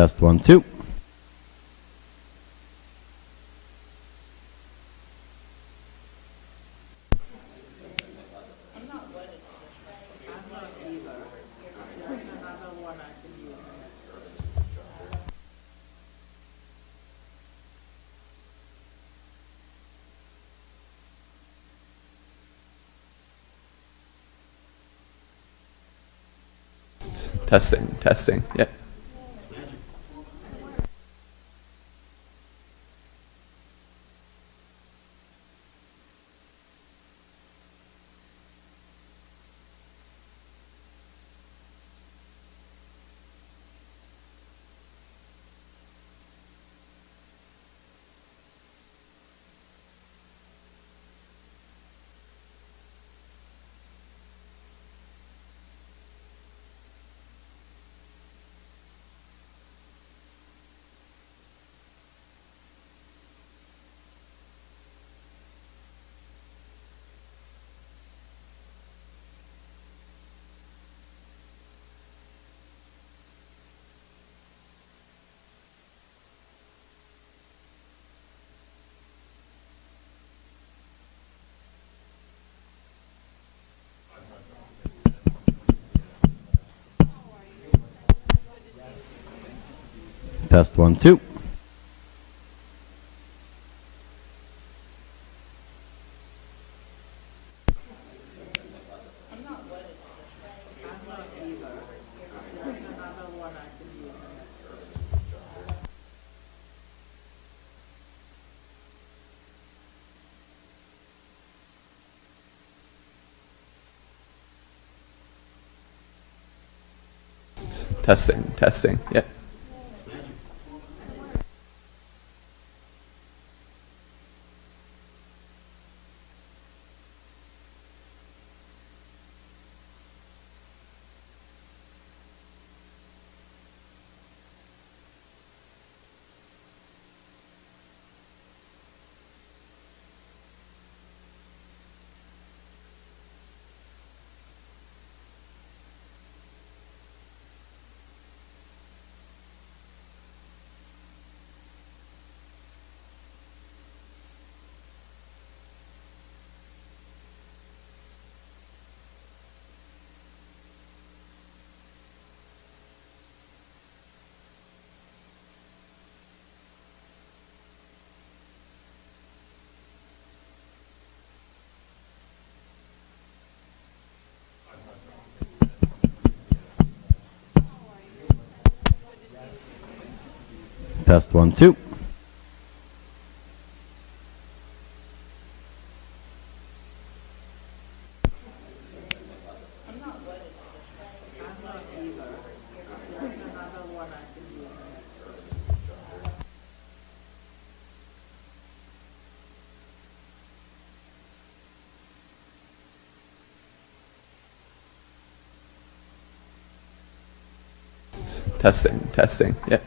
Test 1, 2. Testing, testing. Yeah. Test 1, 2. Testing, testing. Yeah. Test 1, 2. Testing, testing. Yeah.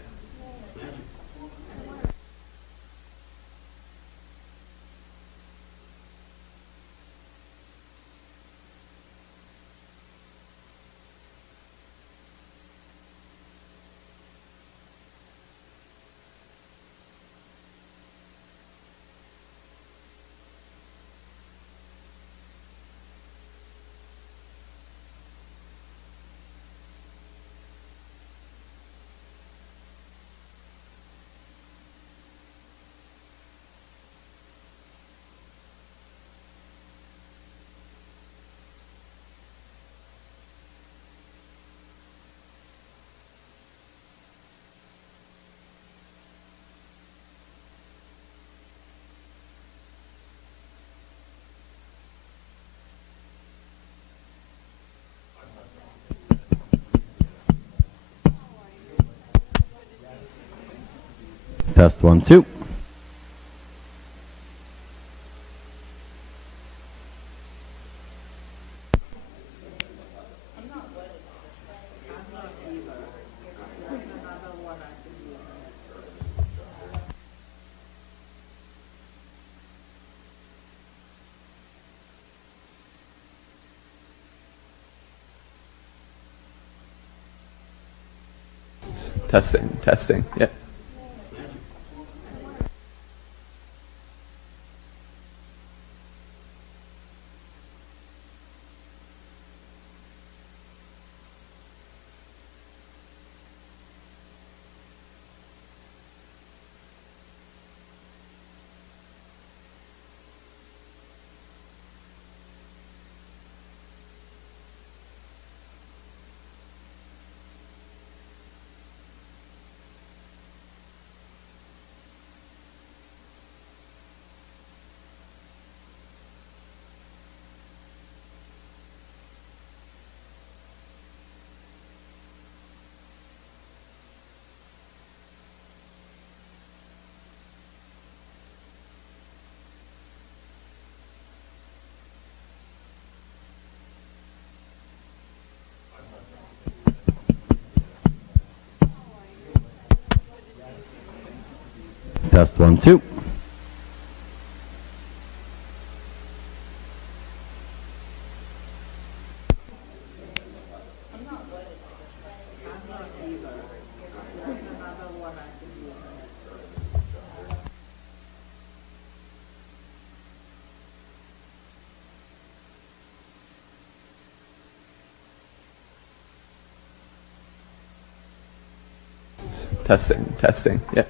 Test 1, 2. Testing, testing. Yeah. Test 1, 2. Testing, testing. Yeah.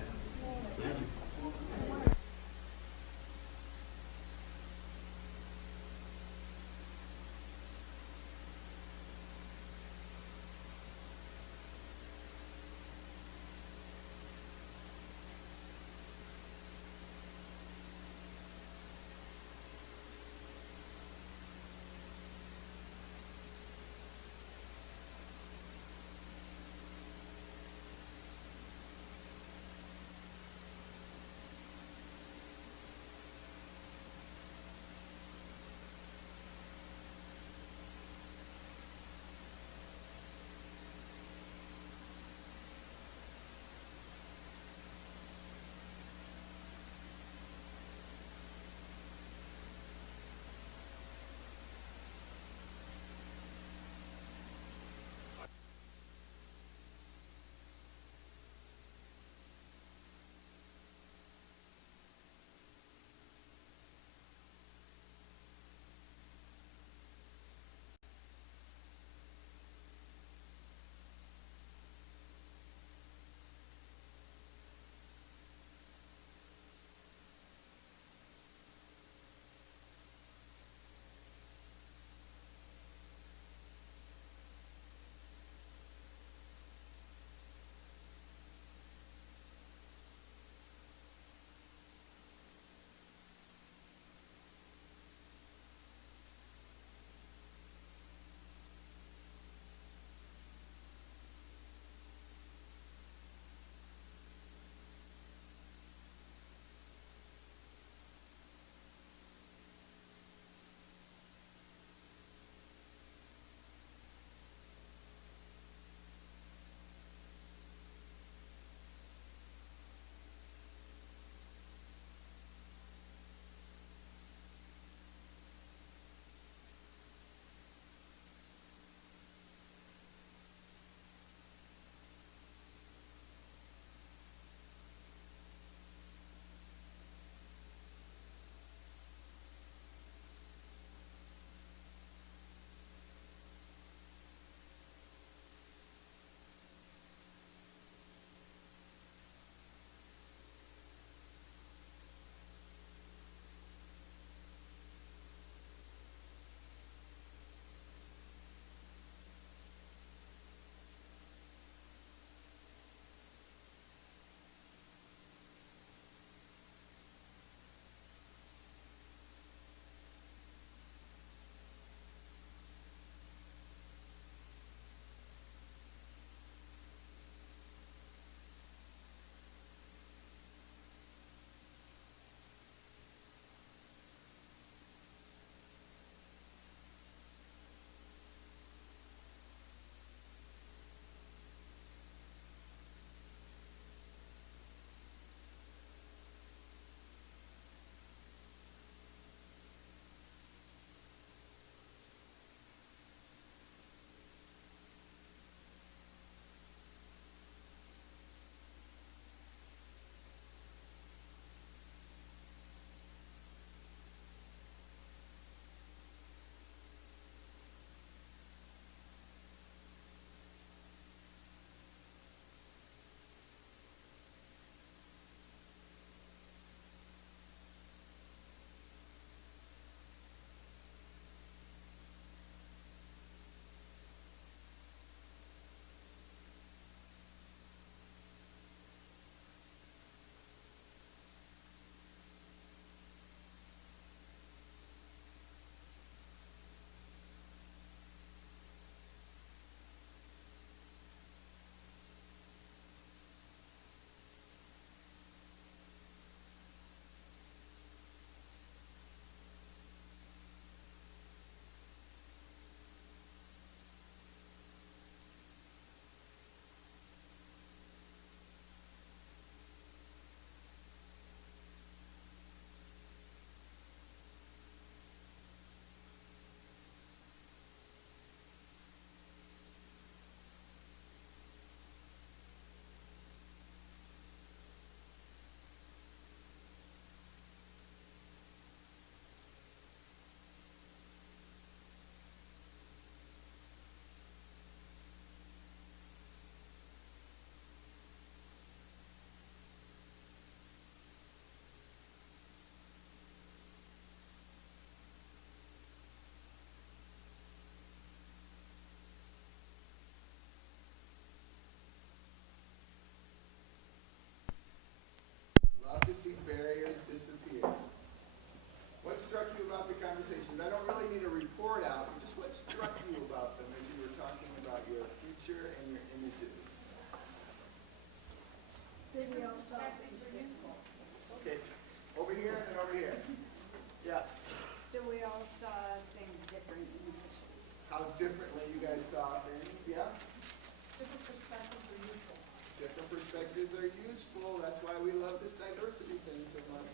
perspectives are useful. That's why we love this diversity thing so much.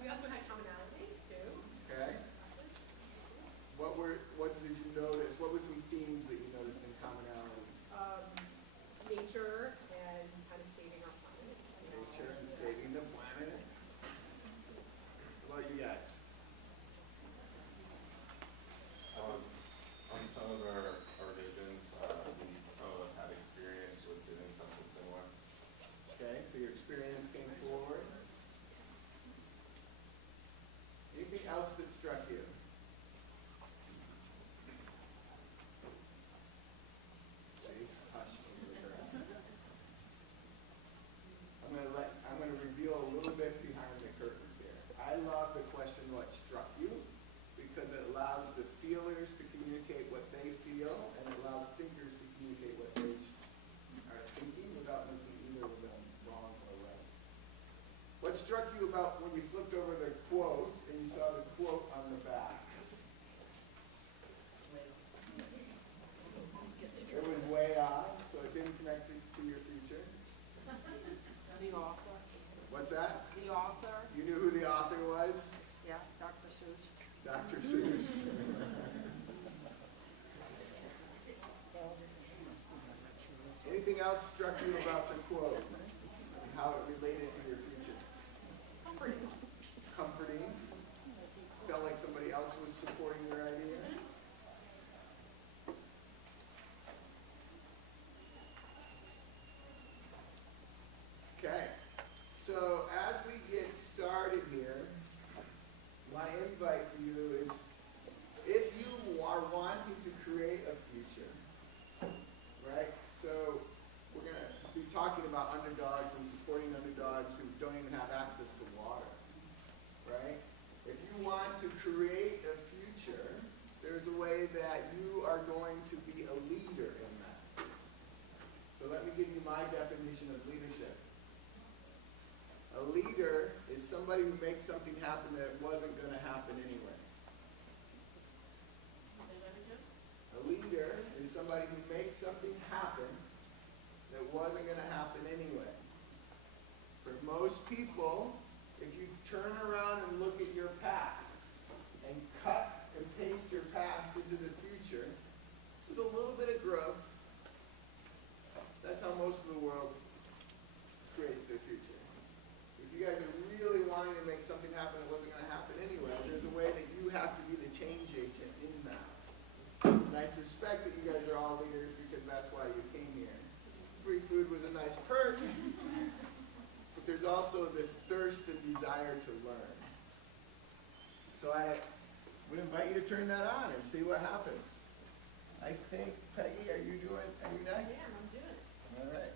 We also had commonality, too. Okay. What did you notice? What were some themes that you noticed in commonality? Nature and kind of saving our planet. Nature and saving the planet. What you got? On some of our visions, some of us had experience with doing something similar. Okay, so your experience came forward. Anything else that struck you? See? Hush over the curtain. I'm gonna reveal a little bit behind the curtains here. I love the question, what struck you? Because it allows the feelers to communicate what they feel, and it allows thinkers to communicate what they are thinking without making either of them wrong or right. What struck you about when you flipped over the quotes and you saw the quote on the back? It was way off, so it didn't connect to your future. The author. What's that? The author. You knew who the author was? Yeah, Dr. Seuss. Dr. Seuss. Anything else struck you about the quote and how it related to your future? Comforting. Comforting. Felt like somebody else was supporting your idea. Okay. So as we get started here, my invite for you is, if you are wanting to create a future, right? So we're going to be talking about underdogs and supporting underdogs who don't even have access to water, right? If you want to create a future, there's a way that you are going to be a leader in that. So let me give you my definition of leadership. A leader is somebody who makes something happen that wasn't going to happen anyway. A leader is somebody who makes something happen that wasn't going to happen anyway. For most people, if you turn around and look at your past and cut and paste your past into the future with a little bit of growth, that's how most of the world creates their future. If you guys are really wanting to make something happen that wasn't going to happen anyway, there's a way that you have to be the change agent in that. And I suspect that you guys are all leaders because that's why you came here. Free food was a nice perk, but there's also this thirst and desire to learn. So I would invite you to turn that on and see what happens. I think, Peggy, are you next? Yeah, I'm doing it. All right.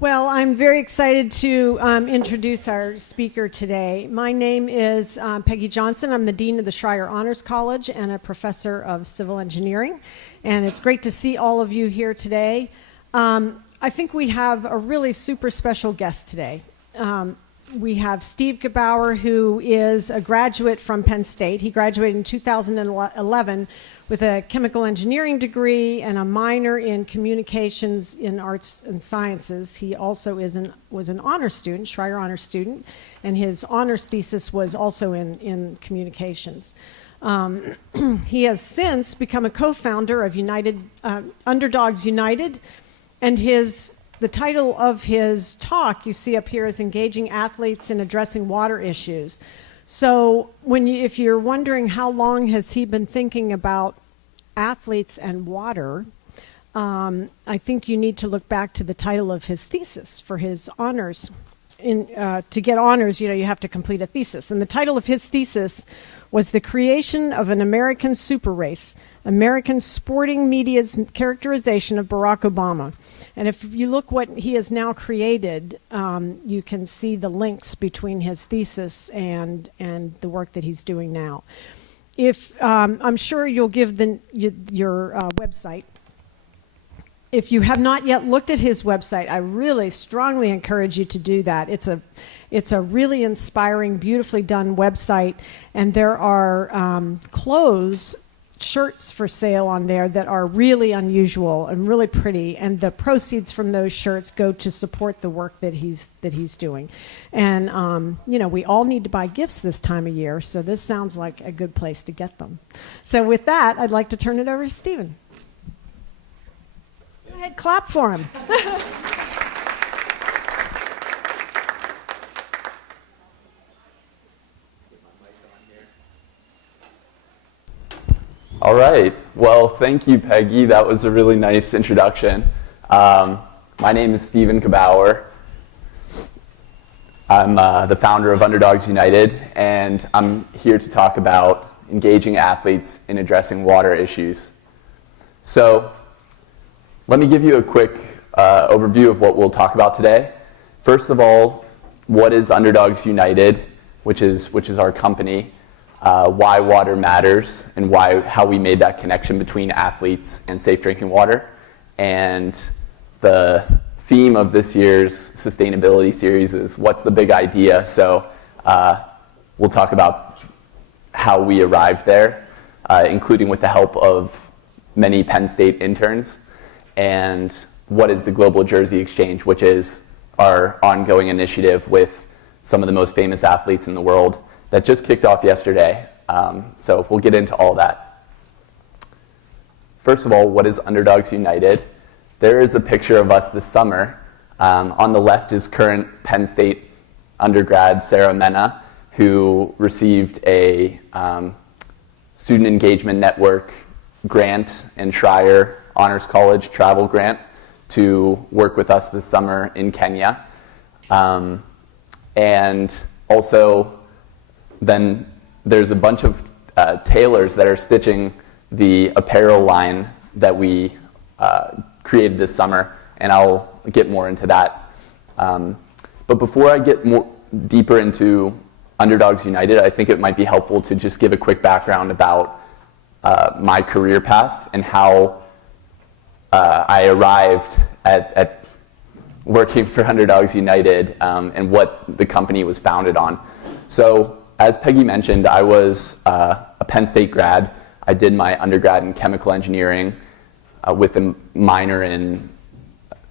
Well, I'm very excited to introduce our speaker today. My name is Peggy Johnson. I'm the Dean of the Schreier Honors College and a professor of civil engineering. And it's great to see all of you here today. I think we have a really super special guest today. We have Steve Gabauer, who is a graduate from Penn State. He graduated in 2011 with a chemical engineering degree and a minor in communications in arts and sciences. He also was an honors student, Schreier honors student, and his honors thesis was also in communications. He has since become a co-founder of Underdogs United, and the title of his talk you see up here is Engaging Athletes in Addressing Water Issues. So if you're wondering how long has he been thinking about athletes and water, I think you need to look back to the title of his thesis for his honors. To get honors, you have to complete a thesis. And the title of his thesis was The Creation of an American Super Race, American Sporting Media's Characterization of Barack Obama. And if you look what he has now created, you can see the links between his thesis and the work that he's doing now. I'm sure you'll give your website. If you have not yet looked at his website, I really strongly encourage you to do that. It's a really inspiring, beautifully done website, and there are clothes shirts for sale on there that are really unusual and really pretty, and the proceeds from those shirts go to support the work that he's doing. And we all need to buy gifts this time of year, so this sounds like a good place to get them. So with that, I'd like to turn it over to Stephen. Go ahead, clap for him. All right. Well, thank you, Peggy. That was a really nice introduction. My name is Stephen Gabauer. I'm the founder of Underdogs United, and I'm here to talk about engaging athletes in addressing water issues. So let me give you a quick overview of what we'll talk about today. First of all, what is Underdogs United, which is our company, why water matters, and how we made that connection between athletes and safe drinking water. And the theme of this year's sustainability series is what's the big idea. So we'll talk about how we arrived there, including with the help of many Penn State interns, and what is the Global Jersey Exchange, which is our ongoing initiative with some of the most famous athletes in the world that just kicked off yesterday. So we'll get into all that. First of all, what is Underdogs United? There is a picture of us this summer. On the left is current Penn State undergrad Sarah Mena, who received a Student Engagement Network grant and Schreier Honors College travel grant to work with us this summer in Kenya. And also, then there's a bunch of tailors that are stitching the apparel line that we created this summer, and I'll get more into that. But before I get more deeper into Underdogs United, I think it might be helpful to just give a quick background about my career path and how I arrived at working for Underdogs United, and what the company was founded on. So, as Peggy mentioned, I was a Penn State grad. I did my undergrad in chemical engineering with a minor in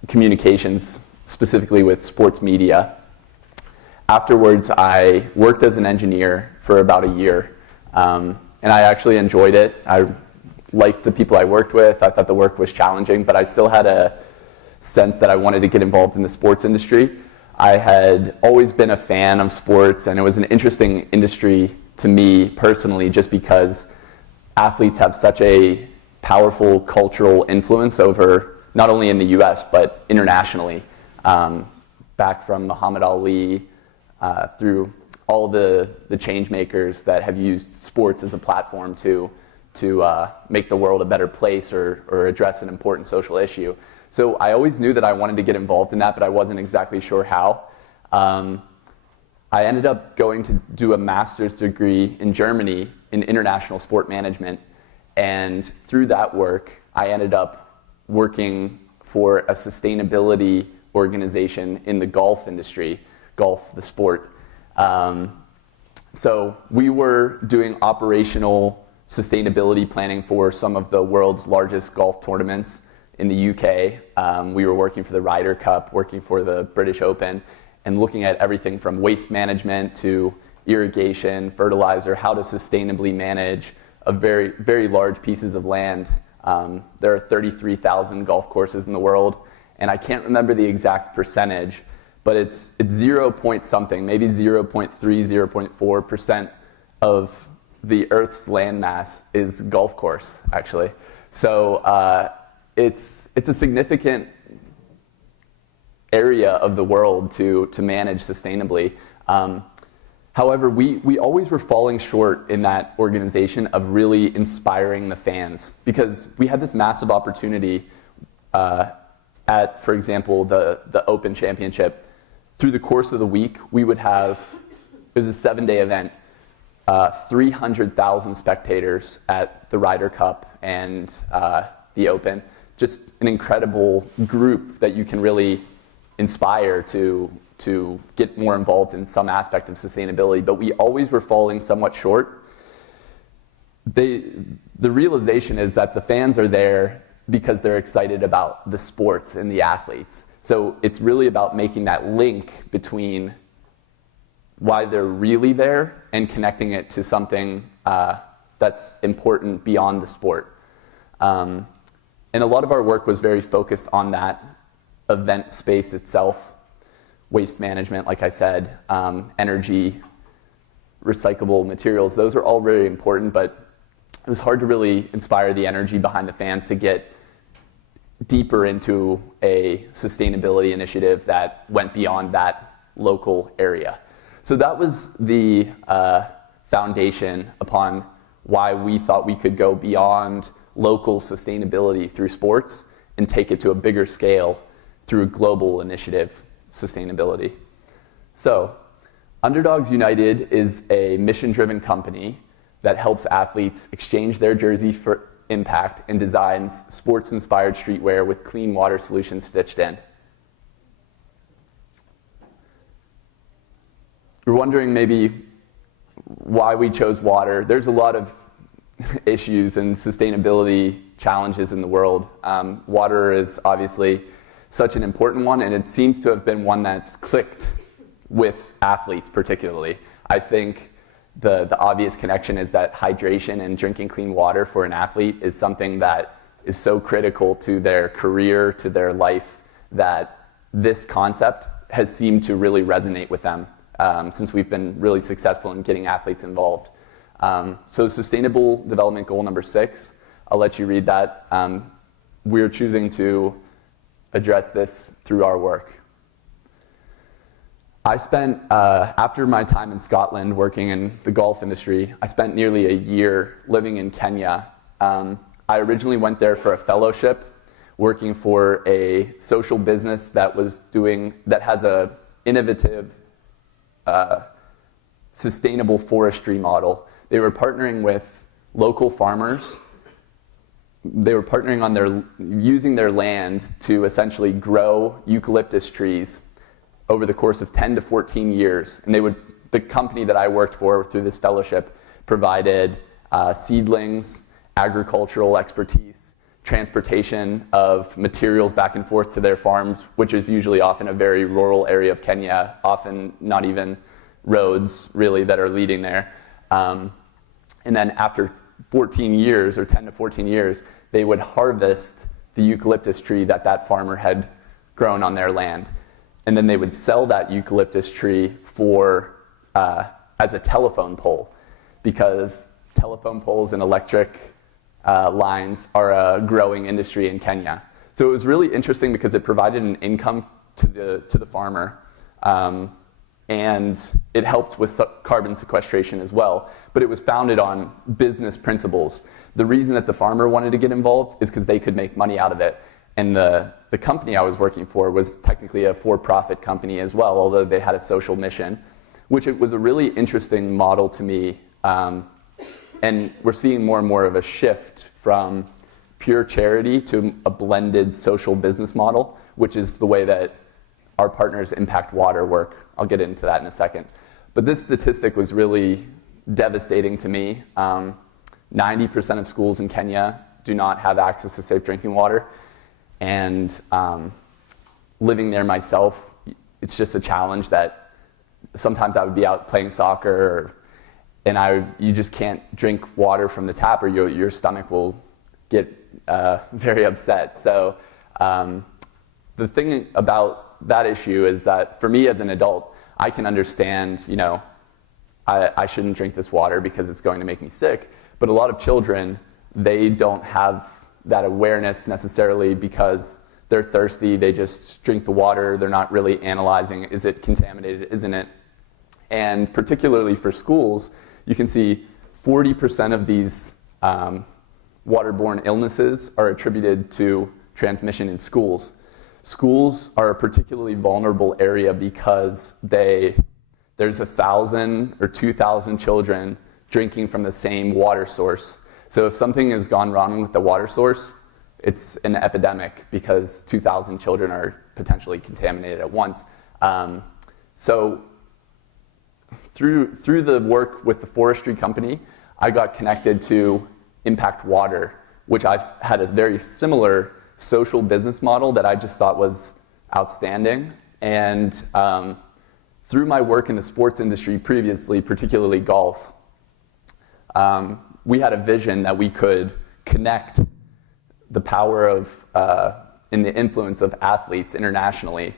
communications, specifically with sports media. Afterwards, I worked as an engineer for about a year, and I actually enjoyed it. I liked the people I worked with. I thought the work was challenging, but I still had a sense that I wanted to get involved in the sports industry. I had always been a fan of sports, and it was an interesting industry to me personally, just because athletes have such a powerful cultural influence over, not only in the US, but internationally. Back from Muhammad Ali, through all the change makers that have used sports as a platform to make the world a better place or address an important social issue. So I always knew that I wanted to get involved in that, but I wasn't exactly sure how. I ended up going to do a master's degree in Germany in international sport management, and through that work, I ended up working for a sustainability organization in the golf industry, golf, the sport. So we were doing operational sustainability planning for some of the world's largest golf tournaments in the UK. We were working for the Ryder Cup, working for the British Open, and looking at everything from waste management to irrigation, fertilizer, how to sustainably manage a very, very large pieces of land. There are 33,000 golf courses in the world, and I can't remember the exact percentage, but it's 0 point something, maybe 0.3, 0.4% of the Earth's landmass is golf course, actually. So it's a significant area of the world to manage sustainably. However, we always were falling short in that organization of really inspiring the fans, because we had this massive opportunity at, for example, the Open Championship. Through the course of the week, we would have, it was a 7-day event, 300,000 spectators at the Ryder Cup and the Open. Just an incredible group that you can really inspire to get more involved in some aspect of sustainability, but we always were falling somewhat short. the realization is that the fans are there because they're excited about the sports and the athletes. So it's really about making that link between why they're really there and connecting it to something that's important beyond the sport. And a lot of our work was very focused on that event space itself, waste management, like I said, energy, recyclable materials. Those are all very important, but it was hard to really inspire the energy behind the fans to get deeper into a sustainability initiative that went beyond that local area. So that was the foundation upon why we thought we could go beyond local sustainability through sports and take it to a bigger scale through global initiative sustainability. So Underdogs United is a mission-driven company that helps athletes exchange their jersey for impact and designs sports-inspired streetwear with clean water solutions stitched in. You're wondering maybe why we chose water. There's a lot of issues and sustainability challenges in the world. Water is obviously such an important one, and it seems to have been one that's clicked with athletes particularly. I think the obvious connection is that hydration and drinking clean water for an athlete is something that is so critical to their career, to their life, that this concept has seemed to really resonate with them since we've been really successful in getting athletes involved. So Sustainable Development Goal number 6, I'll let you read that. We're choosing to address this through our work. I spent, after my time in Scotland working in the golf industry, I spent nearly a year living in Kenya. I originally went there for a fellowship, working for a social business that has a innovative, sustainable forestry model. They were partnering with local farmers. They were partnering on using their land to essentially grow eucalyptus trees over the course of 10 to 14 years. And the company that I worked for through this fellowship provided seedlings, agricultural expertise, transportation of materials back and forth to their farms, which is usually often a very rural area of Kenya, often not even roads really that are leading there. And then after 14 years or 10 to 14 years, they would harvest the eucalyptus tree that farmer had grown on their land. And then they would sell that eucalyptus tree as a telephone pole, because telephone poles and electric lines are a growing industry in Kenya. So it was really interesting because it provided an income to the farmer, and it helped with carbon sequestration as well. But it was founded on business principles. The reason that the farmer wanted to get involved is because they could make money out of it. And the company I was working for was technically a for-profit company as well, although they had a social mission, which it was a really interesting model to me. And we're seeing more and more of a shift from pure charity to a blended social business model, which is the way that our partners Impact Water work. I'll get into that in a second. But this statistic was really devastating to me. 90% of schools in Kenya do not have access to safe drinking water. And living there myself, it's just a challenge that sometimes I would be out playing soccer, and you just can't drink water from the tap, or your stomach will get very upset. So the thing about that issue is that for me as an adult, I can understand, I shouldn't drink this water because it's going to make me sick. But a lot of children, they don't have that awareness necessarily because they're thirsty. They just drink the water. They're not really analyzing, is it contaminated, isn't it? And particularly for schools, you can see 40% of these waterborne illnesses are attributed to transmission in schools. Schools are a particularly vulnerable area because there's 1,000 or 2,000 children drinking from the same water source. So if something has gone wrong with the water source, it's an epidemic because 2,000 children are potentially contaminated at once. So through the work with the forestry company, I got connected to Impact Water, which I've had a very similar social business model that I just thought was outstanding. And through my work in the sports industry previously, particularly golf, we had a vision that we could connect the power of and the influence of athletes internationally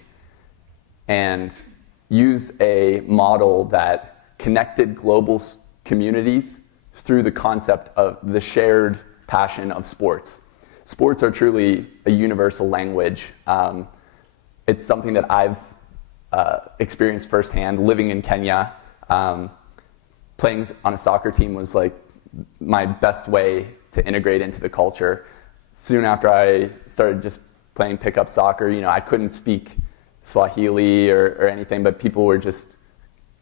and use a model that connected global communities through the concept of the shared passion of sports. Sports are truly a universal language. It's something that I've experienced firsthand living in Kenya. Playing on a soccer team was like my best way to integrate into the culture. Soon after I started just playing pickup soccer, I couldn't speak Swahili or anything, but people were just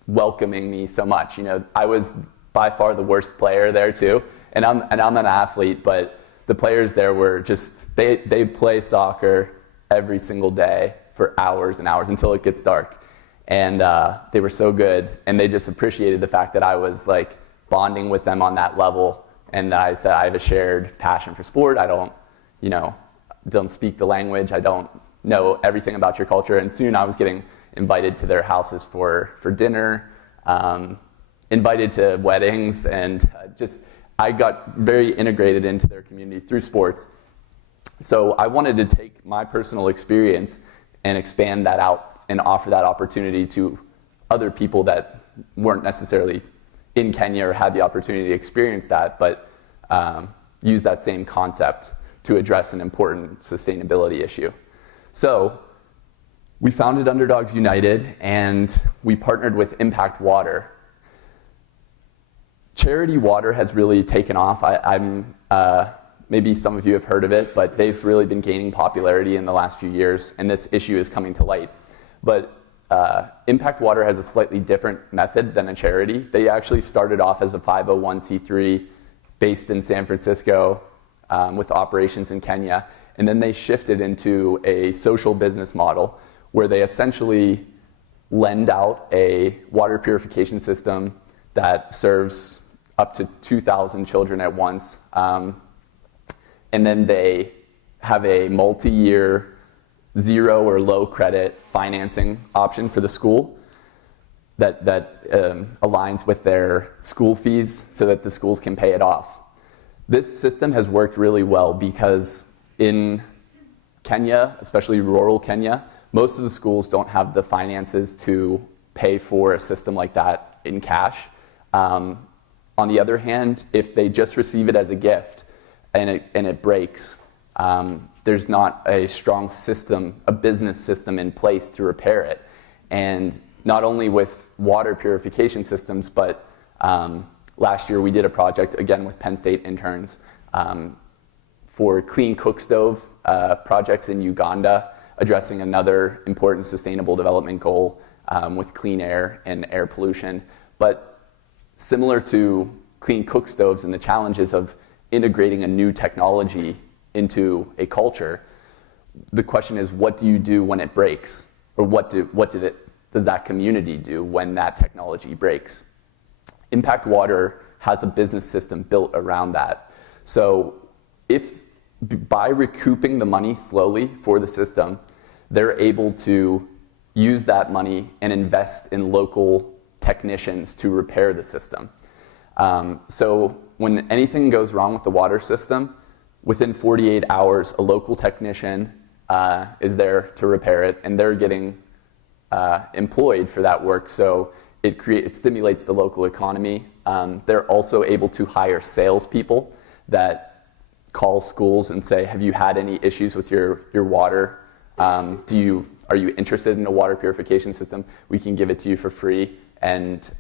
welcoming me so much. I was by far the worst player there too, and I'm an athlete, but the players there were just they play soccer every single day for hours and hours until it gets dark, and they were so good, and they just appreciated the fact that I was like bonding with them on that level, and I said I have a shared passion for sport. I don't speak the language. I don't know everything about your culture. And soon I was getting invited to their houses for dinner, invited to weddings, and I got very integrated into their community through sports. So I wanted to take my personal experience and expand that out and offer that opportunity to other people that weren't necessarily in Kenya or had the opportunity to experience that, but use that same concept to address an important sustainability issue. So we founded Underdogs United, and we partnered with Impact Water. Charity water has really taken off. Maybe some of you have heard of it, but they've really been gaining popularity in the last few years, and this issue is coming to light. But Impact Water has a slightly different method than a charity. They actually started off as a 501c3 based in San Francisco, with operations in Kenya, and then they shifted into a social business model where they essentially lend out a water purification system that serves up to 2,000 children at once, and then they have a multi-year zero or low credit financing option for the school that aligns with their school fees so that the schools can pay it off. This system has worked really well because in Kenya, especially rural Kenya, most of the schools don't have the finances to pay for a system like that in cash. On the other hand, if they just receive it as a gift and it breaks, there's not a strong system, a business system in place to repair it. And not only with water purification systems, but last year we did a project, again with Penn State interns, for clean cook stove projects in Uganda, addressing another important sustainable development goal with clean air and air pollution. But similar to clean cook stoves and the challenges of integrating a new technology into a culture, the question is, what do you do when it breaks? Or does that community do when that technology breaks? Impact Water has a business system built around that. So if by recouping the money slowly for the system, they're able to use that money and invest in local technicians to repair the system. So when anything goes wrong with the water system, within 48 hours, a local technician is there to repair it, and they're getting employed for that work. So it stimulates the local economy. They're also able to hire salespeople that call schools and say, have you had any issues with your water? Are you interested in a water purification system? We can give it to you for free and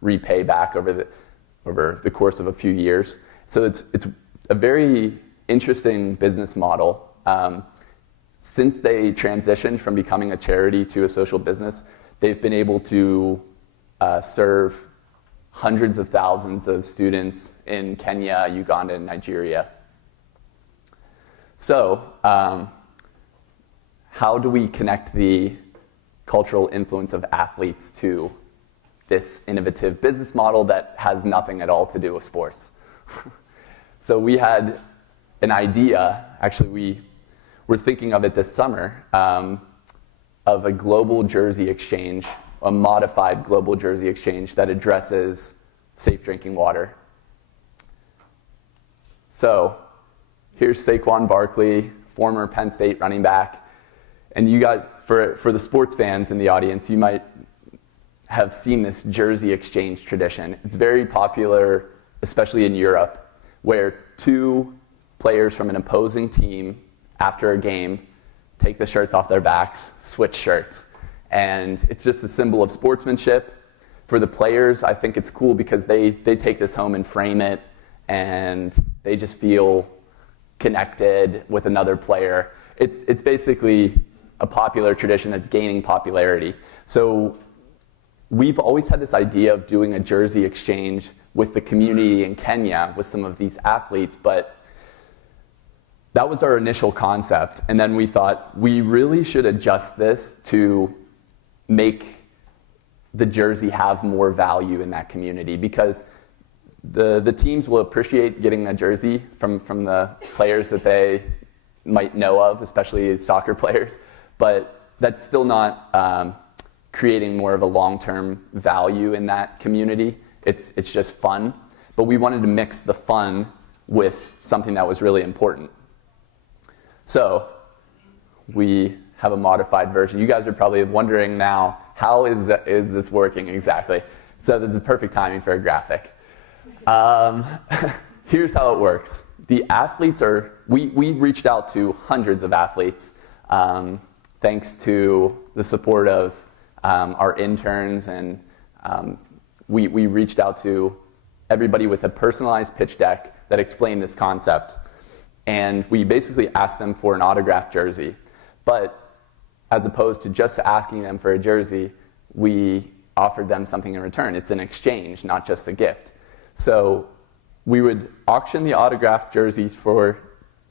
repay back over the course of a few years. So it's a very interesting business model. Since they transitioned from becoming a charity to a social business, they've been able to serve hundreds of thousands of students in Kenya, Uganda, and Nigeria. So, how do we connect the cultural influence of athletes to this innovative business model that has nothing at all to do with sports. So we had an idea, actually we were thinking of it this summer, of a global jersey exchange, a modified global jersey exchange that addresses safe drinking water. So here's Saquon Barkley, former Penn State running back. And you guys, for the sports fans in the audience, you might have seen this jersey exchange tradition. It's very popular, especially in Europe, where two players from an opposing team, after a game, take the shirts off their backs, switch shirts. And it's just a symbol of sportsmanship. For the players, I think it's cool because they take this home and frame it, and they just feel connected with another player. It's basically a popular tradition that's gaining popularity. So we've always had this idea of doing a jersey exchange with the community in Kenya with some of these athletes, but that was our initial concept. And then we thought we really should adjust this to make the jersey have more value in that community, because the teams will appreciate getting a jersey from the players that they might know of, especially soccer players, but that's still not creating more of a long-term value in that community. It's just fun, but we wanted to mix the fun with something that was really important. So we have a modified version. You guys are probably wondering now, how is this working exactly? So this is perfect timing for a graphic. Here's how it works. The athletes we reached out to hundreds of athletes, thanks to the support of our interns, and we reached out to everybody with a personalized pitch deck that explained this concept. And we basically asked them for an autographed jersey. But as opposed to just asking them for a jersey, we offered them something in return. It's an exchange, not just a gift. So we would auction the autographed jerseys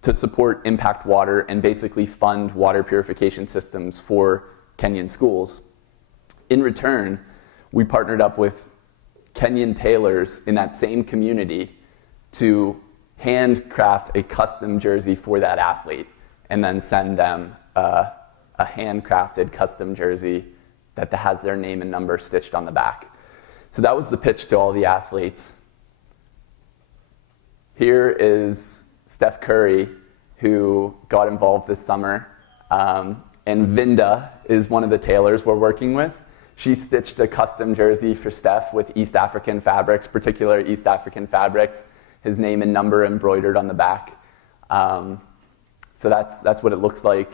to support Impact Water and basically fund water purification systems for Kenyan schools. In return, we partnered up with Kenyan tailors in that same community to handcraft a custom jersey for that athlete and then send them a handcrafted custom jersey that has their name and number stitched on the back. So that was the pitch to all the athletes. Here is Steph Curry, who got involved this summer, and Vinda is one of the tailors we're working with. She stitched a custom jersey for Steph with East African fabrics, particular East African fabrics, his name and number embroidered on the back. So that's what it looks like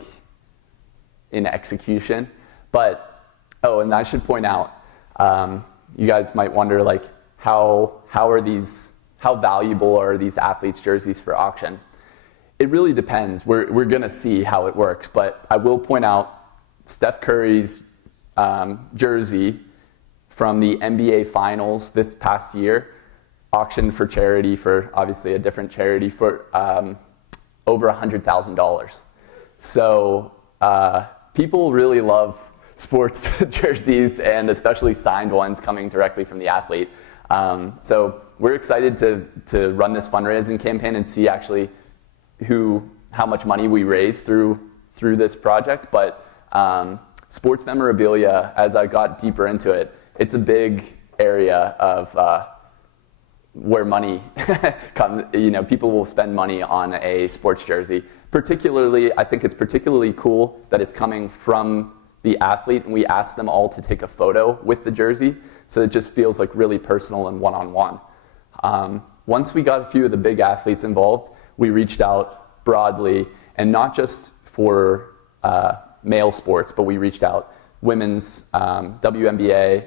in execution. But, and I should point out, you guys might wonder, like, how valuable are these athletes' jerseys for auction? It really depends. We're going to see how it works, but I will point out Steph Curry's jersey from the NBA Finals this past year, auctioned for charity, for obviously a different charity, for over $100,000. So people really love sports jerseys, and especially signed ones coming directly from the athlete. So we're excited to run this fundraising campaign and see actually how much money we raise through this project. But sports memorabilia, as I got deeper into it, it's a big area of where money comes. People will spend money on a sports jersey. I think it's particularly cool that it's coming from the athlete, and we asked them all to take a photo with the jersey, so it just feels like really personal and one-on-one. Once we got a few of the big athletes involved, we reached out broadly, and not just for male sports, but we reached out women's WNBA,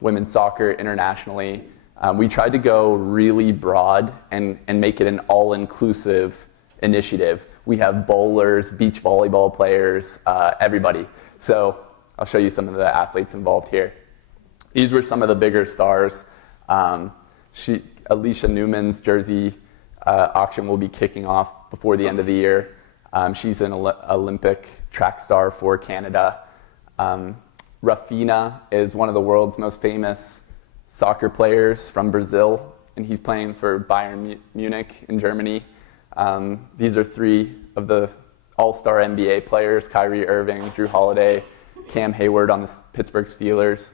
women's soccer internationally. We tried to go really broad and make it an all-inclusive initiative. We have bowlers, beach volleyball players, everybody. So I'll show you some of the athletes involved here. These were some of the bigger stars. Alicia Newman's jersey auction will be kicking off before the end of the year. She's an Olympic track star for Canada. Rafina is one of the world's most famous soccer players from Brazil, and he's playing for Bayern Munich in Germany. These are 3 of the all-star NBA players: Kyrie Irving, Drew Holiday, Cam Hayward on the Pittsburgh Steelers.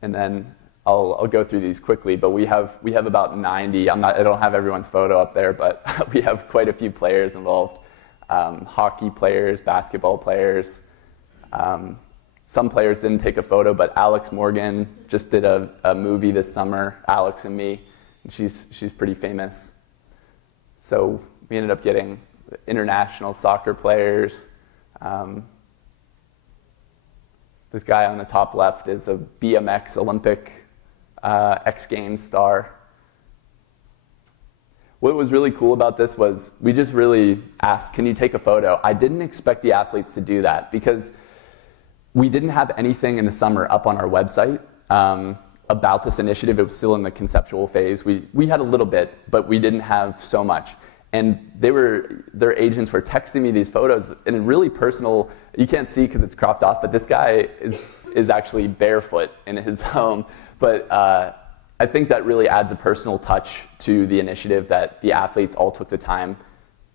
And then I'll go through these quickly, but we have about 90. I don't have everyone's photo up there, but we have quite a few players involved. Hockey players, basketball players. Some players didn't take a photo, but Alex Morgan just did a movie this summer, Alex and Me, and she's pretty famous. So we ended up getting international soccer players. This guy on the top left is a BMX Olympic X Games star. What was really cool about this was we just really asked, can you take a photo? I didn't expect the athletes to do that because we didn't have anything in the summer up on our website about this initiative. It was still in the conceptual phase. We had a little bit, but we didn't have so much. And their agents were texting me these photos in a really personal, you can't see because it's cropped off, but this guy is actually barefoot in his home. But I think that really adds a personal touch to the initiative that the athletes all took the time.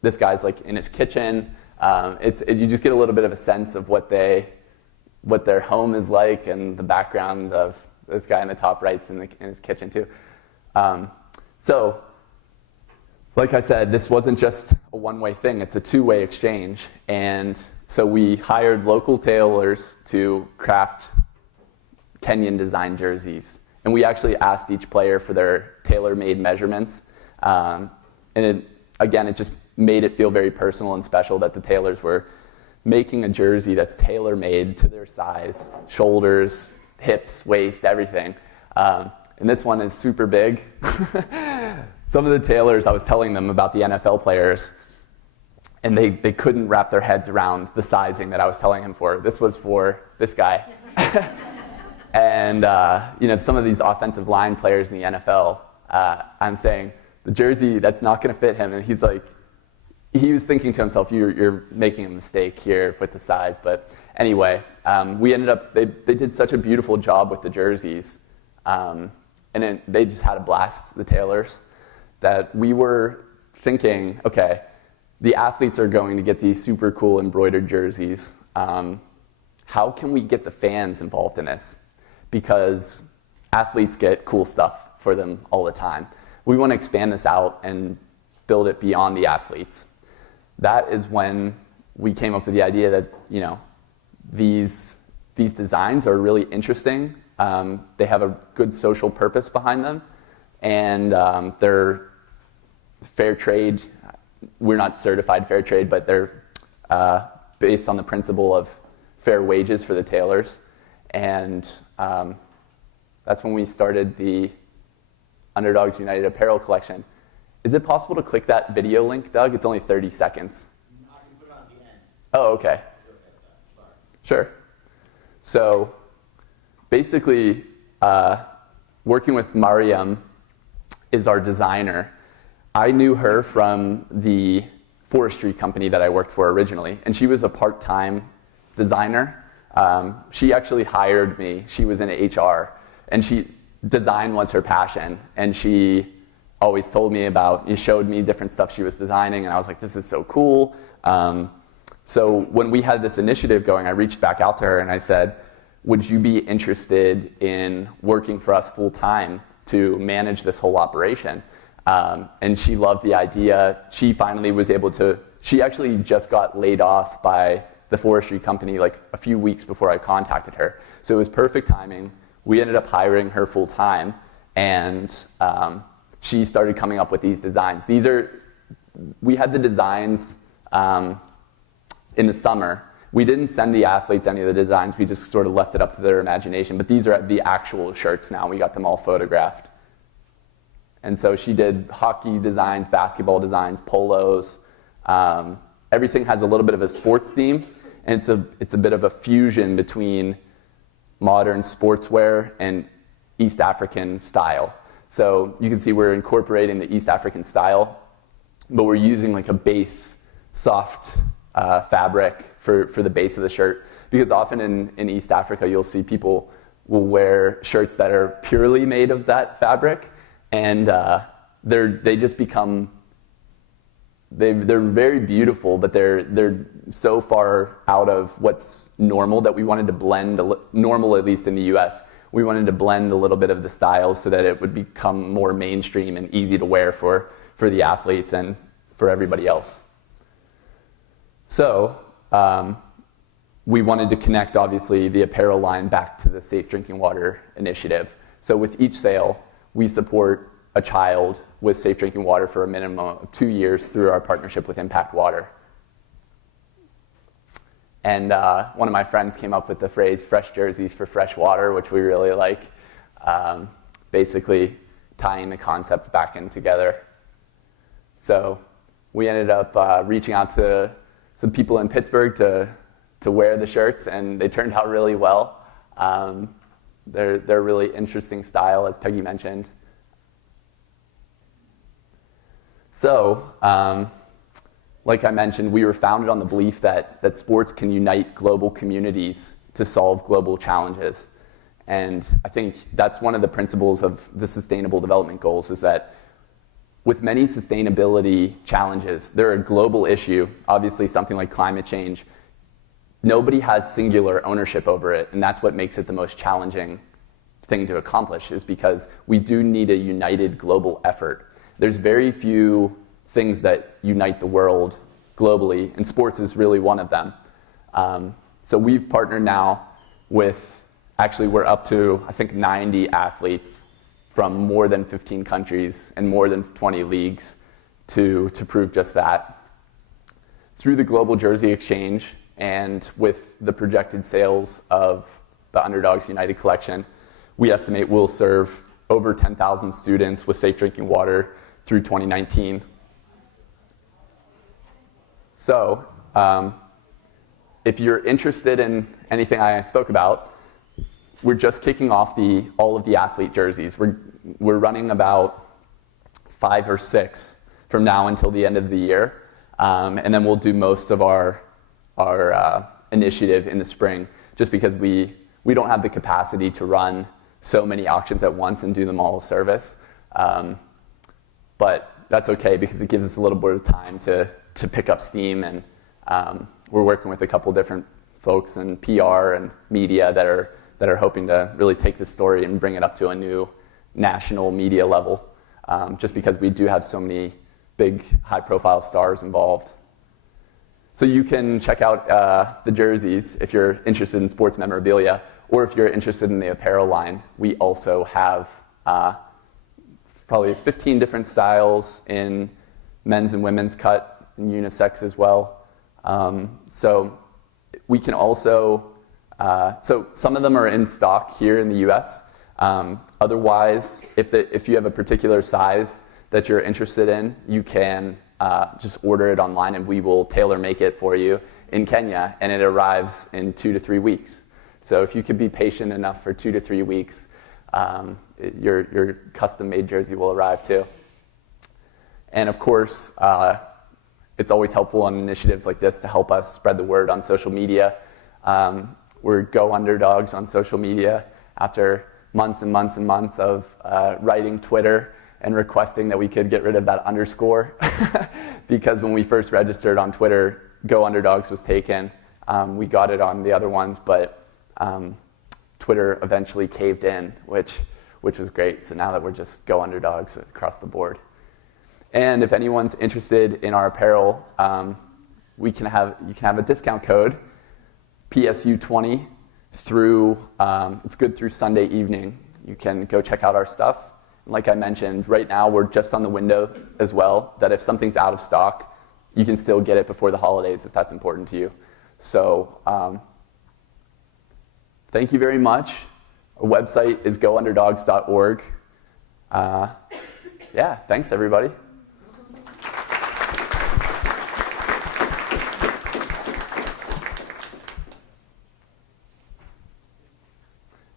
This guy's like in his kitchen. You just get a little bit of a sense of what their home is like, and the background of this guy in the top right's in his kitchen too. So, like I said, this wasn't just a one-way thing, it's a two-way exchange. And so we hired local tailors to craft Kenyan design jerseys. And we actually asked each player for their tailor-made measurements. And it just made it feel very personal and special that the tailors were making a jersey that's tailor-made to their size, shoulders, hips, waist, everything. And this one is super big. Some of the tailors, I was telling them about the NFL players, and they couldn't wrap their heads around the sizing that I was telling him for. This was for this guy. And some of these offensive line players in the NFL, I'm saying, the jersey, that's not going to fit him. And he's like, he was thinking to himself, you're making a mistake here with the size. But anyway, we ended up, they did such a beautiful job with the jerseys. They just had a blast, the tailors, that we were thinking, okay, the athletes are going to get these super cool embroidered jerseys. How can we get the fans involved in this? Because athletes get cool stuff for them all the time. We want to expand this out and build it beyond the athletes. That is when we came up with the idea that, these designs are really interesting. They have a good social purpose behind them, and they're fair trade. We're not certified fair trade, but they're based on the principle of fair wages for the tailors. And that's when we started the Underdogs United apparel collection. Is it possible to click that video link, Doug? It's only 30 seconds. I can put it on the end. Oh, okay. Sorry. Sure. So basically, working with Mariam is our designer. I knew her from the forestry company that I worked for originally, and she was a part-time designer. She actually hired me. She was in HR, and design was her passion, and she always told me showed me different stuff she was designing, and I was like, this is so cool. So when we had this initiative going, I reached back out to her and I said, would you be interested in working for us full-time to manage this whole operation? And she loved the idea. She finally was able to, she actually just got laid off by the forestry company like a few weeks before I contacted her. So it was perfect timing. We ended up hiring her full-time, and she started coming up with these designs. We had the designs in the summer. We didn't send the athletes any of the designs. We just sort of left it up to their imagination. But these are the actual shirts now. We got them all photographed. And so she did hockey designs, basketball designs, polos. Everything has a little bit of a sports theme, and it's a bit of a fusion between modern sportswear and East African style. So you can see we're incorporating the East African style, but we're using like a base soft fabric for the base of the shirt, because often in East Africa you'll see people will wear shirts that are purely made of that fabric, and they just become they're very beautiful, but they're so far out of what's normal that we wanted to blend normal, at least in the U.S. We wanted to blend a little bit of the styles so that it would become more mainstream and easy to wear for the athletes and for everybody else. So we wanted to connect, obviously, the apparel line back to the Safe Drinking Water initiative. So with each sale, we support a child with safe drinking water for a minimum of 2 years through our partnership with Impact Water. And one of my friends came up with the phrase "fresh jerseys for fresh water," which we really like, basically tying the concept back in together. So we ended up reaching out to some people in Pittsburgh to wear the shirts, and they turned out really well. They're a really interesting style, as Peggy mentioned. So, like I mentioned, we were founded on the belief that sports can unite global communities to solve global challenges. And I think that's one of the principles of the Sustainable Development Goals, is that with many sustainability challenges, they're a global issue, obviously something like climate change. Nobody has singular ownership over it, and that's what makes it the most challenging thing to accomplish, is because we do need a united global effort. There's very few things that unite the world globally, and sports is really one of them. So we've partnered now with, actually we're up to, I think, 90 athletes from more than 15 countries and more than 20 leagues to prove just that. Through the Global Jersey Exchange and with the projected sales of the Underdogs United collection, we estimate we'll serve over 10,000 students with safe drinking water through 2019. So, if you're interested in anything I spoke about, we're just kicking off all of the athlete jerseys. We're running about 5 or 6 from now until the end of the year, and then we'll do most of our initiative in the spring, just because we don't have the capacity to run so many auctions at once and do them all service. But that's okay, because it gives us a little bit of time to pick up steam, and we're working with a couple different folks in PR and media that are hoping to really take this story and bring it up to a new national media level, just because we do have so many big high-profile stars involved. So you can check out the jerseys if you're interested in sports memorabilia, or if you're interested in the apparel line. We also have probably 15 different styles in men's and women's cut, and unisex as well. So we can also, so some of them are in stock here in the US. Otherwise, if you have a particular size that you're interested in, you can just order it online, and we will tailor make it for you in Kenya, and it arrives in 2 to 3 weeks. So if you could be patient enough for 2 to 3 weeks, your custom-made jersey will arrive too. And of course, it's always helpful on initiatives like this to help us spread the word on social media. We're Go Underdogs on social media after months and months and months of writing Twitter and requesting that we could get rid of that underscore. Because when we first registered on Twitter, Go Underdogs was taken. We got it on the other ones, but Twitter eventually caved in, which was great. So now that we're just Go Underdogs across the board. And if anyone's interested in our apparel, you can have a discount code, PSU20, through, it's good through Sunday evening. You can go check out our stuff. And like I mentioned, right now we're just on the window as well, that if something's out of stock, you can still get it before the holidays if that's important to you. So thank you very much. Our website is gounderdogs.org. Yeah, thanks everybody.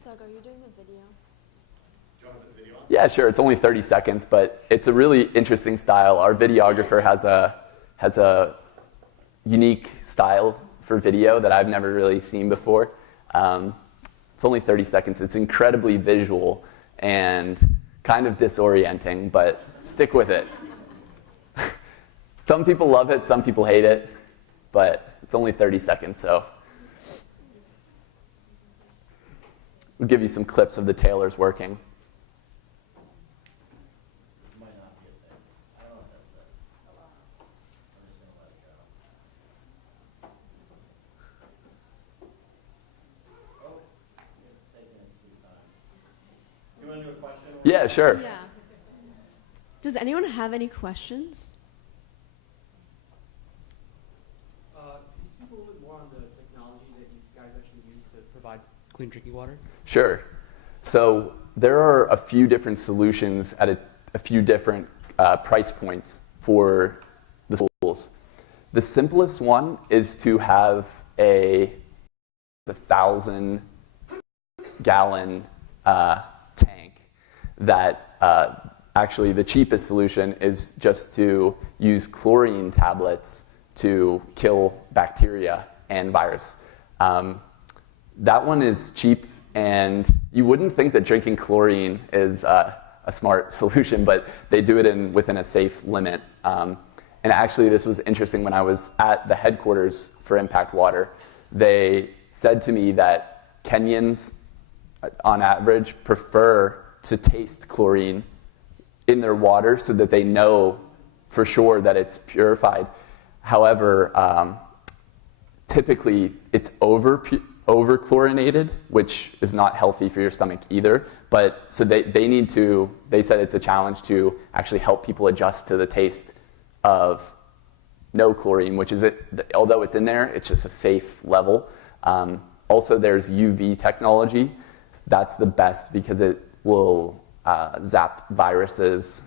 Doug, are you doing the video? Do you want to put the video on? Yeah, sure. It's only 30 seconds, but it's a really interesting style. Our videographer has a unique style for video that I've never really seen before. It's only 30 seconds. It's incredibly visual and kind of disorienting, but stick with it. Some people love it, some people hate it, but it's only 30 seconds, so. We'll give you some clips of the tailors working. Yeah, sure. Yeah. Does anyone have any questions? Can you speak a little bit more on the technology that you guys actually use to provide clean drinking water? Sure. So there are a few different solutions at a few different price points for the schools. The simplest one is to have a 1,000-gallon tank that actually the cheapest solution is just to use chlorine tablets to kill bacteria and virus. That one is cheap, and you wouldn't think that drinking chlorine is a smart solution, but they do it within a safe limit. And actually, this was interesting when I was at the headquarters for Impact Water. They said to me that Kenyans, on average, prefer to taste chlorine in their water so that they know for sure that it's purified. However, typically it's over-chlorinated, which is not healthy for your stomach either. But so they said it's a challenge to actually help people adjust to the taste of no chlorine, which is although it's in there, it's just a safe level. Also, there's UV technology. That's the best because it will zap viruses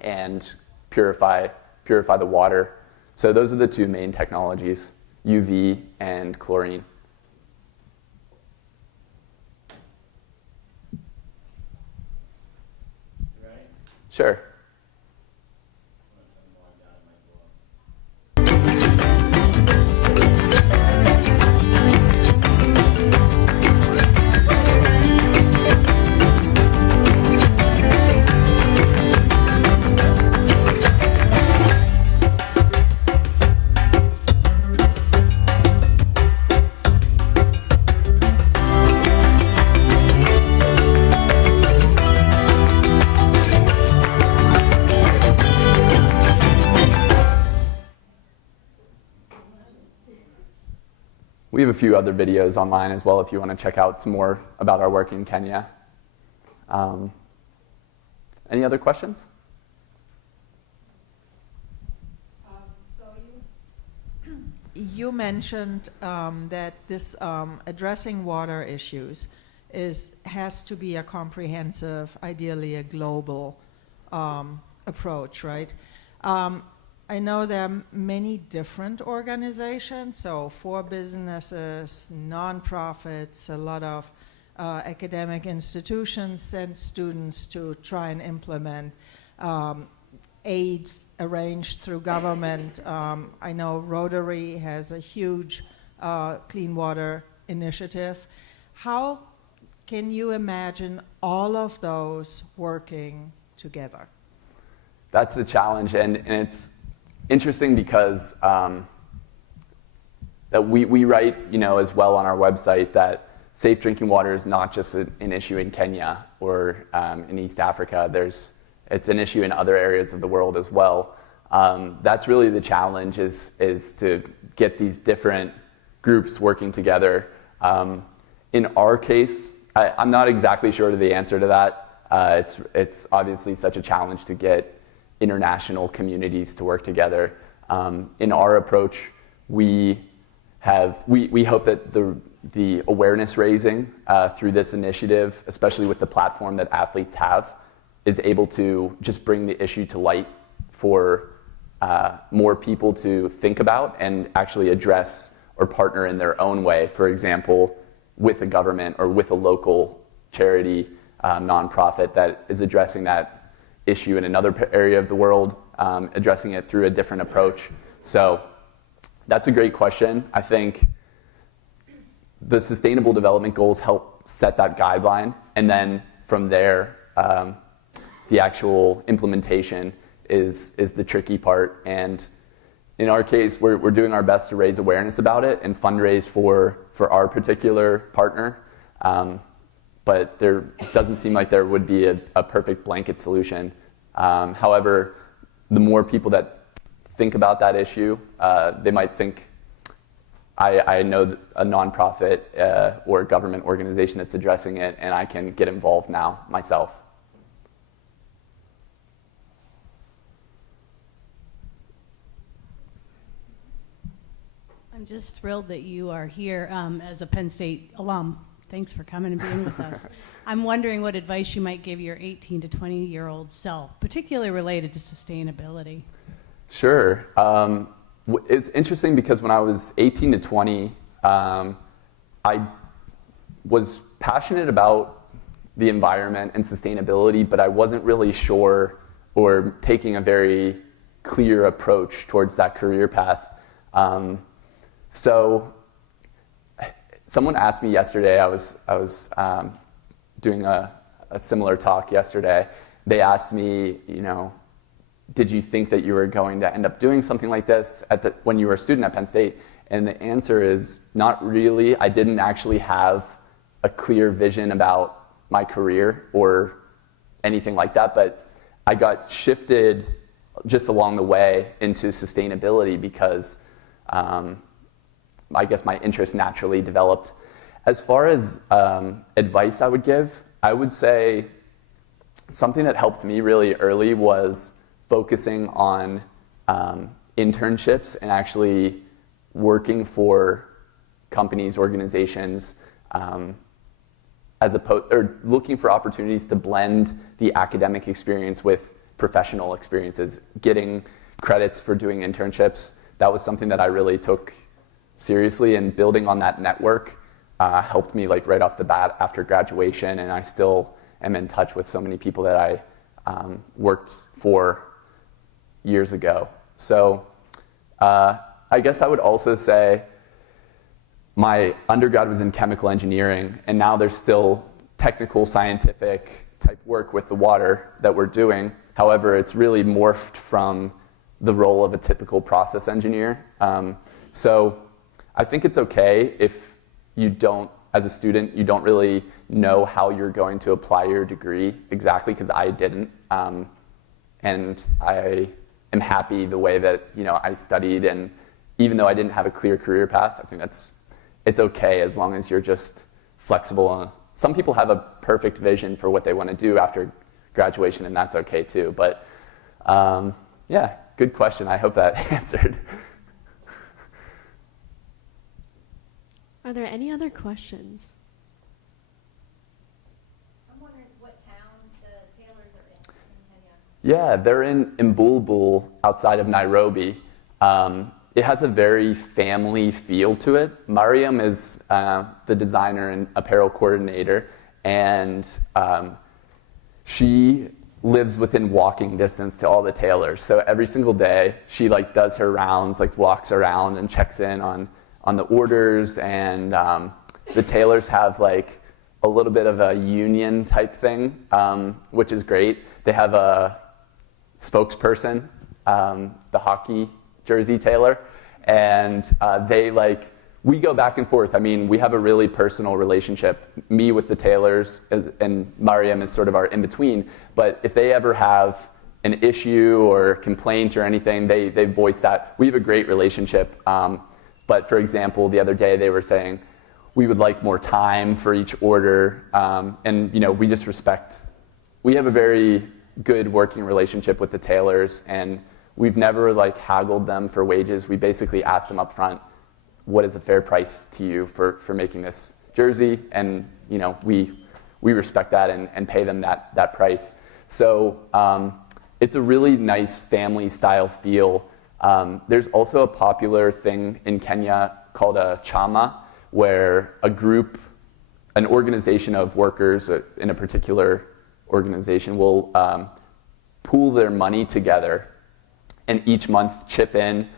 and purify the water. So those are the two main technologies, UV and chlorine. Right? Sure. We have a few other videos online as well if you want to check out some more about our work in Kenya. Any other questions? You mentioned that this addressing water issues has to be a comprehensive, ideally a global approach, right? I know there are many different organizations, so for businesses, nonprofits, a lot of academic institutions send students to try and implement aid arranged through government. I know Rotary has a huge clean water initiative. How can you imagine all of those working together? That's the challenge, and it's interesting because that we write, as well on our website that safe drinking water is not just an issue in Kenya or in East Africa. It's an issue in other areas of the world as well. That's really the challenge is to get these different groups working together. In our case, I'm not exactly sure of the answer to that. It's obviously such a challenge to get international communities to work together. In our approach, we hope that the awareness raising through this initiative, especially with the platform that athletes have, is able to just bring the issue to light for more people to think about and actually address or partner in their own way. For example, with a government or with a local charity, nonprofit that is addressing that issue in another area of the world, addressing it through a different approach. So that's a great question. I think the Sustainable Development Goals help set that guideline, and then from there, the actual implementation is the tricky part. And in our case, we're doing our best to raise awareness about it and fundraise for our particular partner. But there doesn't seem like there would be a perfect blanket solution. However, the more people that think about that issue, they might think, I know a nonprofit or government organization that's addressing it, and I can get involved now myself. I'm just thrilled that you are here as a Penn State alum. Thanks for coming and being with us. I'm wondering what advice you might give your 18 to 20-year-old self, particularly related to sustainability. Sure. It's interesting because when I was 18 to 20, I was passionate about the environment and sustainability, but I wasn't really sure or taking a very clear approach towards that career path. So someone asked me yesterday, I was doing a similar talk yesterday. They asked me, did you think that you were going to end up doing something like this when you were a student at Penn State? And the answer is not really. I didn't actually have a clear vision about my career or anything like that, but I got shifted just along the way into sustainability because I guess my interest naturally developed. As far as advice I would give, I would say something that helped me really early was focusing on internships and actually working for companies, organizations, or looking for opportunities to blend the academic experience with professional experiences, getting credits for doing internships. That was something that I really took seriously, and building on that network helped me like right off the bat after graduation, and I still am in touch with so many people that I worked for years ago. So I guess I would also say my undergrad was in chemical engineering, and now there's still technical, scientific type work with the water that we're doing. However, it's really morphed from the role of a typical process engineer. So I think it's okay if you don't, as a student, you don't really know how you're going to apply your degree exactly, because I didn't. And I am happy the way that I studied, and even though I didn't have a clear career path, I think it's okay as long as you're just flexible. Some people have a perfect vision for what they want to do after graduation, and that's okay too. But yeah, good question. I hope that answered. Are there any other questions? I'm wondering what town the Taylors are in Kenya. Yeah, they're in Mbulbul outside of Nairobi. It has a very family feel to it. Mariam is the designer and apparel coordinator, and she lives within walking distance to all the tailors. So every single day, she does her rounds, walks around and checks in on the orders, and the tailors have a little bit of a union type thing, which is great. They have a spokesperson, the hockey jersey tailor, and we go back and forth. I mean, we have a really personal relationship, me with the tailors, and Mariam is sort of our in-between, but if they ever have an issue or complaint or anything, they voice that. We have a great relationship, but for example, the other day they were saying, we would like more time for each order, and we just we have a very good working relationship with the tailors, and we've never haggled them for wages. We basically ask them up front, what is a fair price to you for making this jersey? And we respect that and pay them that price. So it's a really nice family style feel. There's also a popular thing in Kenya called a chama, where an organization of workers in a particular organization will pool their money together and each month chip in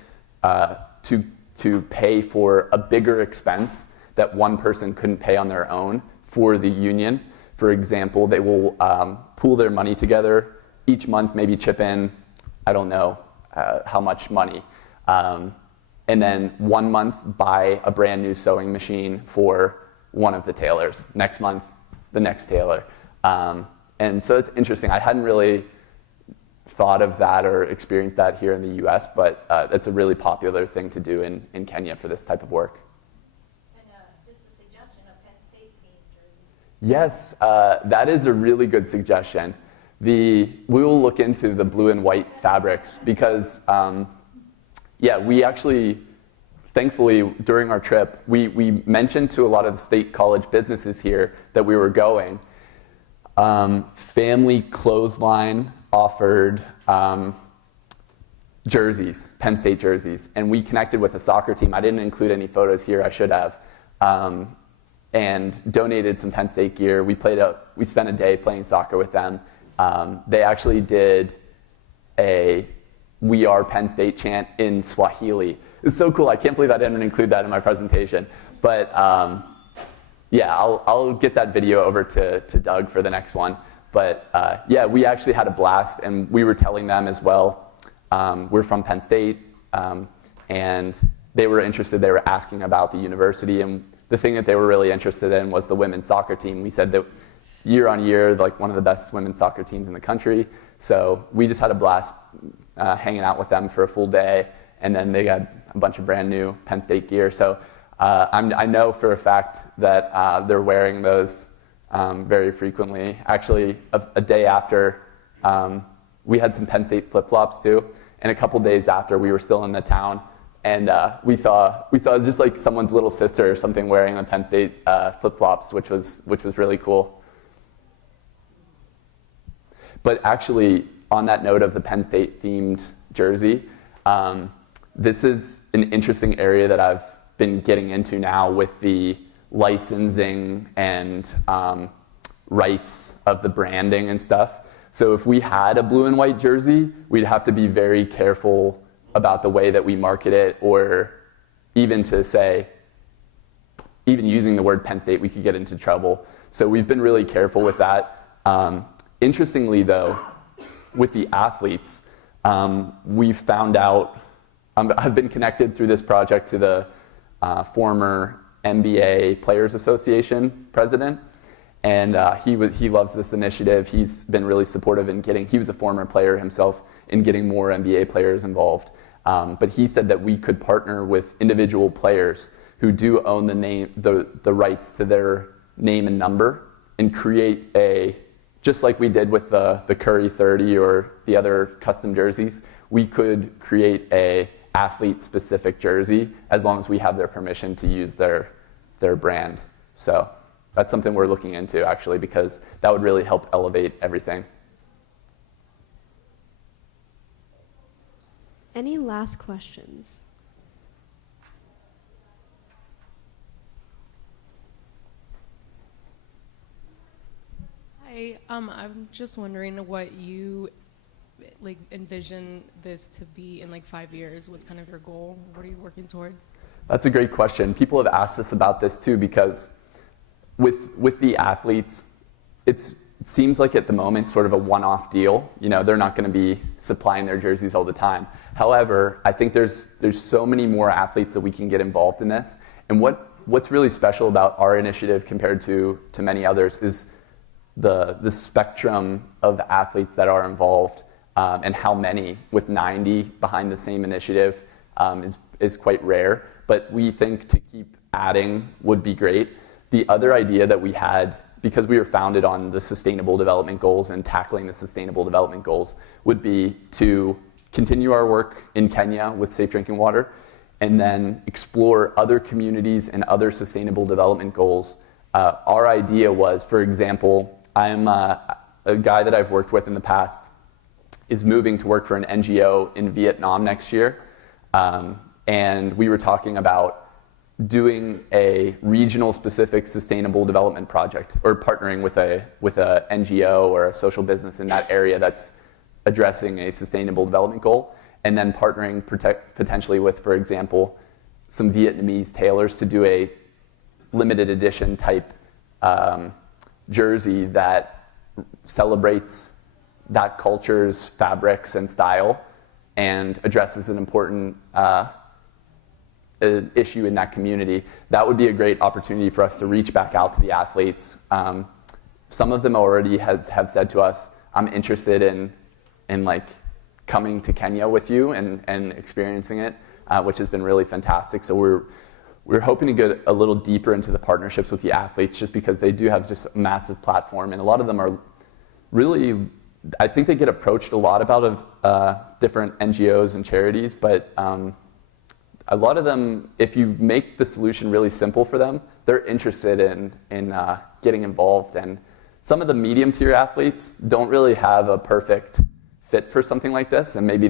to pay for a bigger expense that one person couldn't pay on their own for the union. For example, they will pool their money together each month, maybe chip in, I don't know how much money, and then 1 month buy a brand new sewing machine for one of the tailors. Next month, the next tailor. And so it's interesting. I hadn't really thought of that or experienced that here in the US, but it's a really popular thing to do in Kenya for this type of work. And just a suggestion of Penn State themed jerseys. Yes, that is a really good suggestion. We will look into the blue and white fabrics because, we actually, thankfully, during our trip, we mentioned to a lot of the state college businesses here that we were going. Family Clothesline offered jerseys, Penn State jerseys, and we connected with a soccer team. I didn't include any photos here, I should have, and donated some Penn State gear. We spent a day playing soccer with them. They actually did a "We Are Penn State" chant in Swahili. It's so cool. I can't believe I didn't include that in my presentation. But I'll get that video over to Doug for the next one. But we actually had a blast, and we were telling them as well. We're from Penn State, and they were interested. They were asking about the university, and the thing that they were really interested in was the women's soccer team. We said that year on year, like one of the best women's soccer teams in the country. So we just had a blast hanging out with them for a full day, and then they got a bunch of brand new Penn State gear. So I know for a fact that they're wearing those very frequently. Actually, a day after, we had some Penn State flip-flops too, and a couple days after, we were still in the town, and we saw just like someone's little sister or something wearing the Penn State flip-flops, which was really cool. But actually, on that note of the Penn State themed jersey, this is an interesting area that I've been getting into now with the licensing and rights of the branding and stuff. So if we had a blue and white jersey, we'd have to be very careful about the way that we market it, or even to say, even using the word Penn State, we could get into trouble. So we've been really careful with that. Interestingly, though, with the athletes, we've found out, I've been connected through this project to the former NBA Players Association president, and he loves this initiative. He's been really supportive in he was a former player himself, in getting more NBA players involved. But he said that we could partner with individual players who do own the rights to their name and number, and create just like we did with the Curry 30 or the other custom jerseys, we could create a athlete-specific jersey as long as we have their permission to use their brand. So that's something we're looking into, actually, because that would really help elevate everything. Any last questions? Hi, I'm just wondering what you envision this to be in 5 years. What's kind of your goal? What are you working towards? That's a great question. People have asked us about this too, because with the athletes, it seems like at the moment sort of a one-off deal. They're not going to be supplying their jerseys all the time. However, I think there's so many more athletes that we can get involved in this. And what's really special about our initiative compared to many others is the spectrum of athletes that are involved, and how many, with 90 behind the same initiative, is quite rare. But we think to keep adding would be great. The other idea that we had, because we were founded on the Sustainable Development Goals and tackling the Sustainable Development Goals, would be to continue our work in Kenya with safe drinking water, and then explore other communities and other Sustainable Development Goals. Our idea was, for example, I'm a guy that I've worked with in the past is moving to work for an NGO in Vietnam next year. And we were talking about doing a regional specific sustainable development project, or partnering with a NGO or a social business in that area that's addressing a sustainable development goal, and then partnering potentially with, for example, some Vietnamese tailors to do a limited edition type jersey that celebrates that culture's fabrics and style and addresses an important issue in that community, that would be a great opportunity for us to reach back out to the athletes. Some of them already have said to us, I'm interested in like coming to Kenya with you and experiencing it, which has been really fantastic. So we're hoping to get a little deeper into the partnerships with the athletes, just because they do have just a massive platform, and a lot of them are really, I think they get approached a lot about different NGOs and charities, but a lot of them, if you make the solution really simple for them, they're interested in getting involved. And some of the medium tier athletes don't really have a perfect fit for something like this, and maybe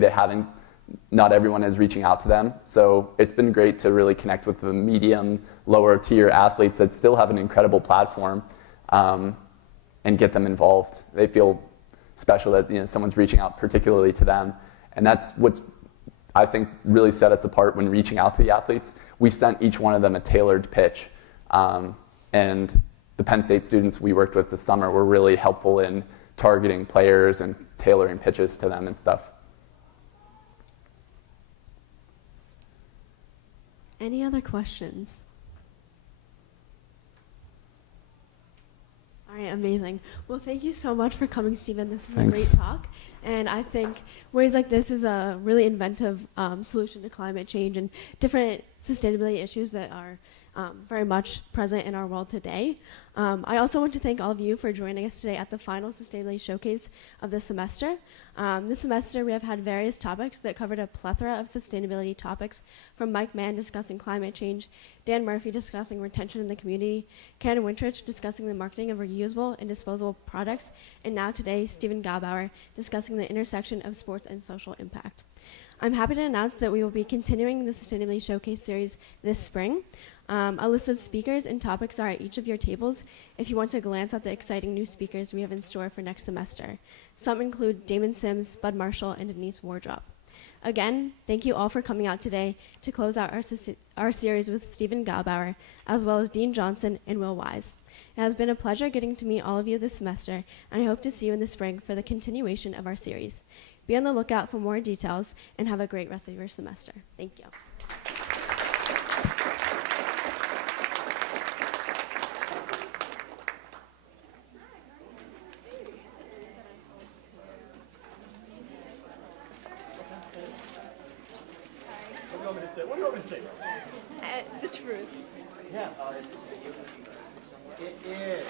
not everyone is reaching out to them. So it's been great to really connect with the medium, lower tier athletes that still have an incredible platform, and get them involved. They feel special that someone's reaching out particularly to them, and that's what's, I think, really set us apart when reaching out to the athletes. We sent each one of them a tailored pitch, and the Penn State students we worked with this summer were really helpful in targeting players and tailoring pitches to them and stuff. Any other questions? All right, amazing. Well, thank you so much for coming, Stephen. This was Thanks. a great talk. And I think ways like this is a really inventive solution to climate change and different sustainability issues that are very much present in our world today. I also want to thank all of you for joining us today at the final Sustainability Showcase of the semester. This semester we have had various topics that covered a plethora of sustainability topics, from Mike Mann discussing climate change, Dan Murphy discussing retention in the community, Karen Wintrich discussing the marketing of reusable and disposable products, and now today Stephen Gabauer discussing the intersection of sports and social impact. I'm happy to announce that we will be continuing the Sustainability Showcase series this spring. A list of speakers and topics are at each of your tables if you want to glance at the exciting new speakers we have in store for next semester. Some include Damon Sims, Bud Marshall, and Denise Wardrop. Again, thank you all for coming out today to close out our series with Stephen Gabauer, as well as Dean Johnson and Will Wise. It has been a pleasure getting to meet all of you this semester, and I hope to see you in the spring for the continuation of our series. Be on the lookout for more details, and have a great rest of your semester. Thank you. What do you want me to say? The truth. Yeah. It is.